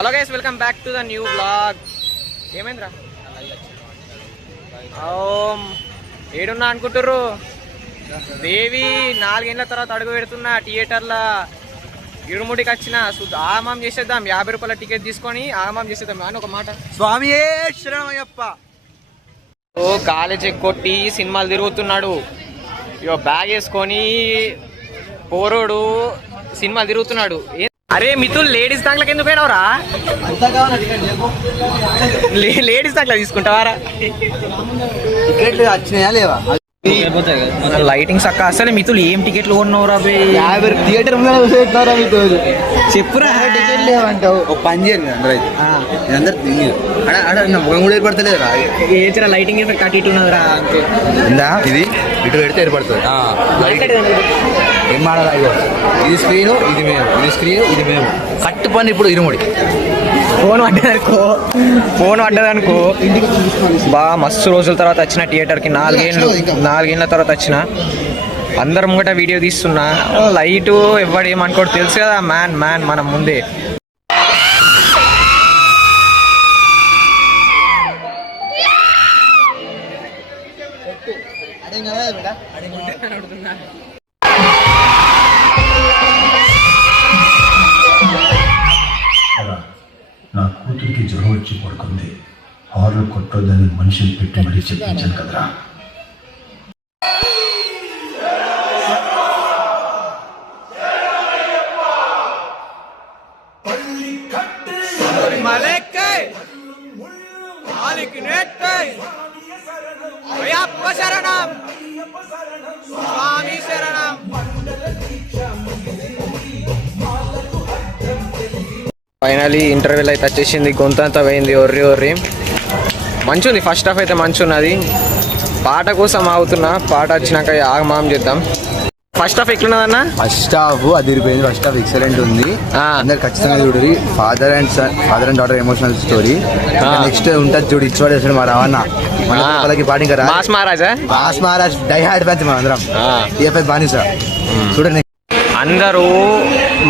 Hello guys, welcome back to the new blog. ఏమైందిరా ఏడున్నా అనుకుంటుర్రు? దేవి 4 ఏళ్ళ తర్వాత అడుగు పెడుతున్నా థియేటర్లో. ఇరుముడికి వచ్చిన ఆగమం చేసేద్దాం. 50 రూపాయల టికెట్ తీసుకొని ఆగమం చేసేద్దాం అని ఒక మాట. స్వామి శరణమయ్యప్ప. ఓ కాలేజ్ కొట్టి సినిమాలు తిరుగుతున్నాడు. ఇగో బ్యాగ్ వేసుకొని పోరోడు సినిమాలు తిరుగుతున్నాడు. అరే మితుల్, లేడీస్ దాంట్లోకి ఎందుకు పోయినావురా? లేడీస్ దాంట్లో తీసుకుంటావారా? టికెట్లు వచ్చినాయా లేవా? లైటింగ్స్ అక్క అసలు మితులు ఏం టికెట్లు కొన్నావురా? థియేటర్ చెప్పురా. టికెట్ లేవంటావు. ఒక పని చేయండి అందరూ ముఖం కూడా ఏర్పడతలేదురా. ఏరా లైటింగ్ ఎఫెక్ట్ అటు ఇటు ఉన్నదిరా అంతే. ఇది ఇటు పెడితే ఏర్పడుతుంది. ఏం మాడాలి? ఇది స్క్రీను, ఇది మేము. ఇది స్క్రీన్, ఇది మేము. కట్టు పని ఇప్పుడు ఇరుముడి. ఫోన్ పడ్డదనుకో బాగా మస్తు రోజుల తర్వాత వచ్చిన థియేటర్కి. 4 ఏళ్ళ తర్వాత వచ్చిన. అందరం ముంగట వీడియో తీస్తున్నా. లైటు ఎవడు ఏమనుకోడు తెలుసు కదా. మ్యాన్ మనం ముందే. నా కూతురికి జ్వరం వచ్చి పడుకుంది. హార్లు కొట్టొద్దని మనిషిని పెట్టి మరీ చెప్పించాను కదరా. ఫైనలీ ఇంటర్వెల్ అయితే వచ్చేసింది. గొంతంతా పోయింది, ఒర్రి మంచి ఉంది. ఫస్ట్ హాఫ్ అయితే మంచి ఉన్నది. పాట కోసం ఆగుతున్నా. పాట వచ్చినాక ఆగమాం చేద్దాం. ఫస్ట్ హాఫ్ ఎట్లున్నదన్న? ఫస్ట్ హాఫ్ అదిరిపోయింది. ఫస్ట్ హాఫ్ ఎక్సలెంట్ ఉంది. అందరు ఖచ్చితంగా చూడరి. Father and daughter emotional story. Next ఉంటుంది చూడు, ఇచ్చి పడేసాడు మా రావన్న. వాళ్ళకి పాట ఇంకా mass Maharaj die hard fans మనం అందరం. టిఎఫ్ఎస్ బానిస చూడండి. అందరూ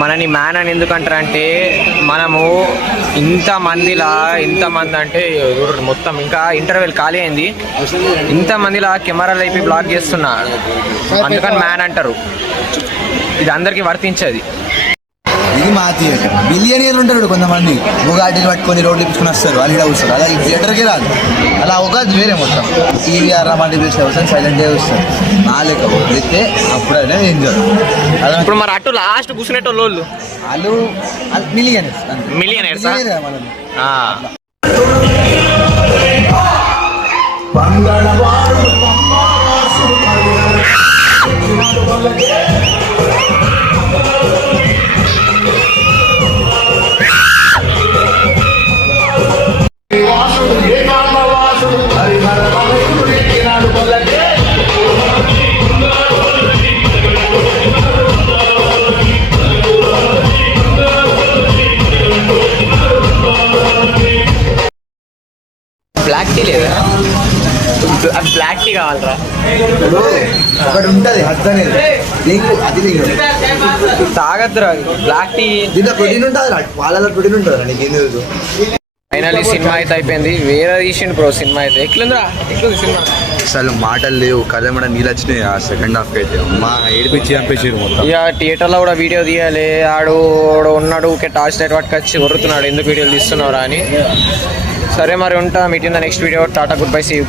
మనని మ్యాన్ అని ఎందుకంటారంటే, మనము ఇంతమంది అంటే మొత్తం ఇంకా ఇంటర్వెల్ ఖాళీ అయింది. ఇంతమందిలా కెమెరాలు అయిపోయి బ్లాక్ చేస్తున్నా, అందుకని మ్యాన్ అంటారు. ఇది అందరికీ వర్తించేది. ఇది మా థియేటర్. బిలియనీర్లు ఉంటారు కొంతమంది. బుగాటిలు పట్టుకొని రోడ్లు ఇప్పించుకుని వస్తారు. వాళ్ళు ఇక్కడ వస్తారు. అలా ఈ థియేటర్కి రాదు. అలా ఒక వేరే మొత్తం టీవీ ఆరామాటి చూస్తే వస్తాను, సైలెంట్గా వస్తారు. నా లెక్క వదిలితే అప్పుడైనా ఎంజాయ్. అలా ఇప్పుడు మరి అటు లాస్ట్ కూర్చునేటోళ్ళు వాళ్ళు మిలియనర్స్. బ్లాక్ టీ లేదా? బ్లాక్ టీ కావాలరా? ఒకటి ఉంటుంది హద్దు నీకు, అది తాగద్దురా బ్లాక్ టీ. దీంట్లో ప్రోటీన్ ఉంటుంది. వాళ్ళలో ప్రోటీన్ ఉంటుంది. నీకు ఏం తెలుసు? ఫైనల్లీ సినిమా అయితే అయిపోయింది. వేరే తీసిండు బ్రో సినిమా అయితే. ఎట్లుంది సినిమా? అసలు మాటలు లేవు. కథ ఏమన్నా నీళ్ళు వచ్చినాయి. ఆ సెకండ్ హాఫ్ అయితే మా ఏడిపించి చంపేసారు మొత్తం. ఇక థియేటర్లో కూడా వీడియో తీయాలి. ఆడు ఉన్నాడు టార్చ్ లైట్ పట్టుకొచ్చి కొరుతున్నాడు, ఎందుకు వీడియోలు తీస్తున్నావురా అని. సరే మరి ఉంటా. Meet in the next video. Tata, good bye, see you.